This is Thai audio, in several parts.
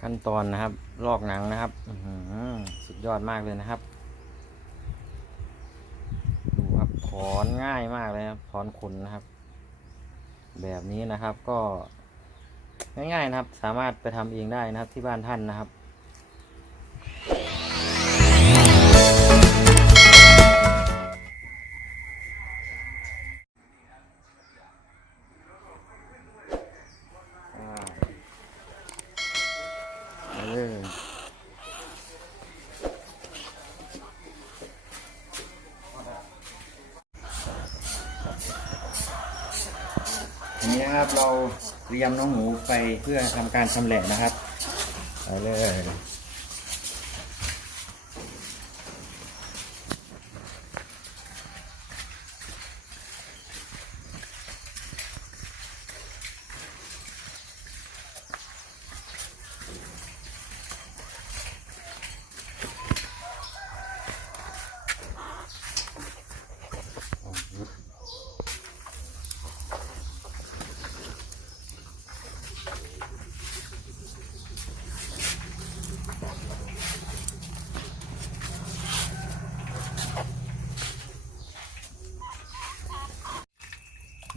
ขั้นตอนนะครับ ลอกหนังนะครับสุดยอดมากเลยนะครับ ดูครับถอนง่ายมากเลยครับถอนขนนะครับ แบบนี้นะครับก็ง่ายๆนะครับ สามารถไปทำเองได้นะครับที่บ้านท่านนะครับ ทีนี้นะครับเราเตรียมน้องหมูไปเพื่อทำการชำแหละนะครับไปเลย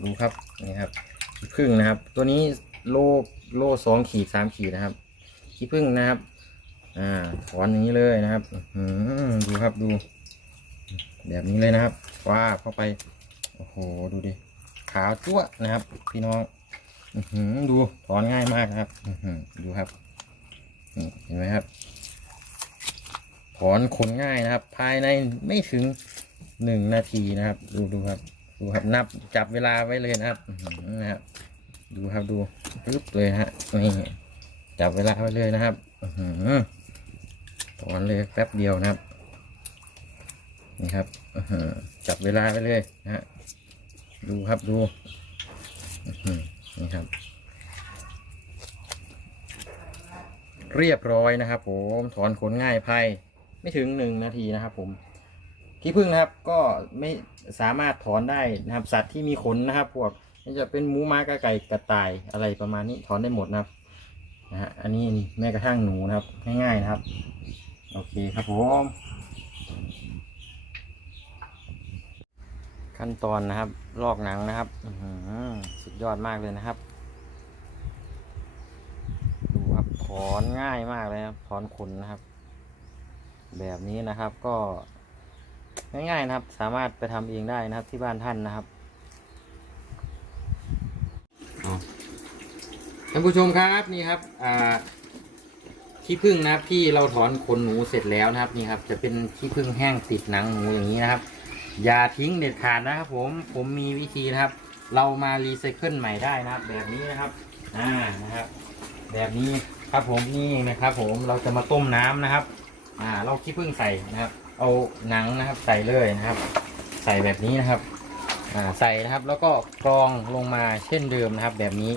ดูครับนี่ครับขี้ผึ้งนะครับ ตัวนี้โลโลสองขีดสามขีดนะครับขี้ผึ้งนะครับ อ่าถอนอย่างนี้เลยนะครับอืดูครับดู แบบนี้เลยนะครับว่าเข้าไปโอ้โหดูดิขาวจั่วนะครับ พี่น้องอืดูถอนง่ายมากนะครับอืดูครับเห็นไหมครับ ถอนขนง่ายนะครับ ภายในไม่ถึงหนึ่งนาทีนะครับ ดูดูครับ ดูครับนับจับเวลาไว้เลยนะครับนะครับดูครับดูปึ๊บเลยฮะนี่จับเวลาไว้เลยนะครับอถอนเลยแป๊บเดียวนะครับ นี่ครับจับเวลาไว้เลยนะฮะดูครับดูนี่ครับ เรียบร้อยนะครับ ผมถอนขนง่ายภายไม่ถึงหนึ่งนาทีนะครับผม ขี้ผึ้งนะครับก็ไม่สามารถถอนได้นะครับ สัตว์ที่มีขนนะครับ พวกนี่จะเป็นหมูม้ากระไก่กระต่ายอะไรประมาณนี้ถอนได้หมดนะครับนะฮะอันนี้แม้กระทั่งหนูนะครับ ง่ายๆนะครับ โอเคครับผมขั้นตอนนะครับ ลอกหนังนะครับอือสุดยอดมากเลยนะครับดูครับถอนง่ายมากเลยครับถอนขนนะครับ แบบนี้นะครับก็ ง่ายๆนะครับ สามารถไปทำเองได้นะครับที่บ้านท่านนะครับท่านผู้ชมครับนี่ครับอ่าขี้ผึ้งนะครับที่เราถอนขนหนูเสร็จแล้วนะครับนี่ครับ จะเป็นขี้ผึ้งแห้งติดหนังหนูอย่างนี้นะครับ อย่าทิ้งเด็ดขาดนะครับ ผมผมมีวิธีนะครับ เรามารีไซเคิลใหม่ได้นะครับ แบบนี้นะครับอ่านะครับ แบบนี้ครับผมนี่นะครับ ผมเราจะมาต้มน้ำนะครับ อ่า เราขี้ผึ้งใส่นะครับ เอาหนังนะครับ ใส่เลยนะครับ ใส่แบบนี้นะครับอ่าใส่นะครับ แล้วก็กรองลงมาเช่นเดิมนะครับ แบบนี้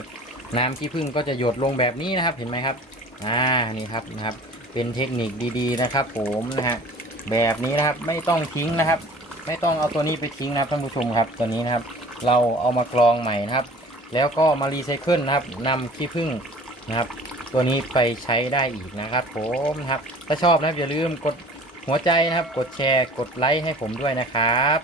น้ำขี้ผึ้งก็จะหยดลงแบบนี้นะครับเห็นไหมครับอ่านี่ครับนะครับ เป็นเทคนิคดีๆนะครับ ผมนะฮะแบบนี้นะครับไม่ต้องทิ้งนะครับ ไม่ต้องเอาตัวนี้ไปทิ้งนะครับท่านผู้ชมครับตัวนี้นะครับ เราเอามากรองใหม่นะครับ แล้วก็มารีไซเคิลนะครับนำขี้ผึ้งนะครับ ตัวนี้ไปใช้ได้อีกนะครับ ผมนะครับถ้าชอบนะครับอย่าลืมกด หัวใจนะครับ กดแชร์ กดไลค์ให้ผมด้วยนะครับ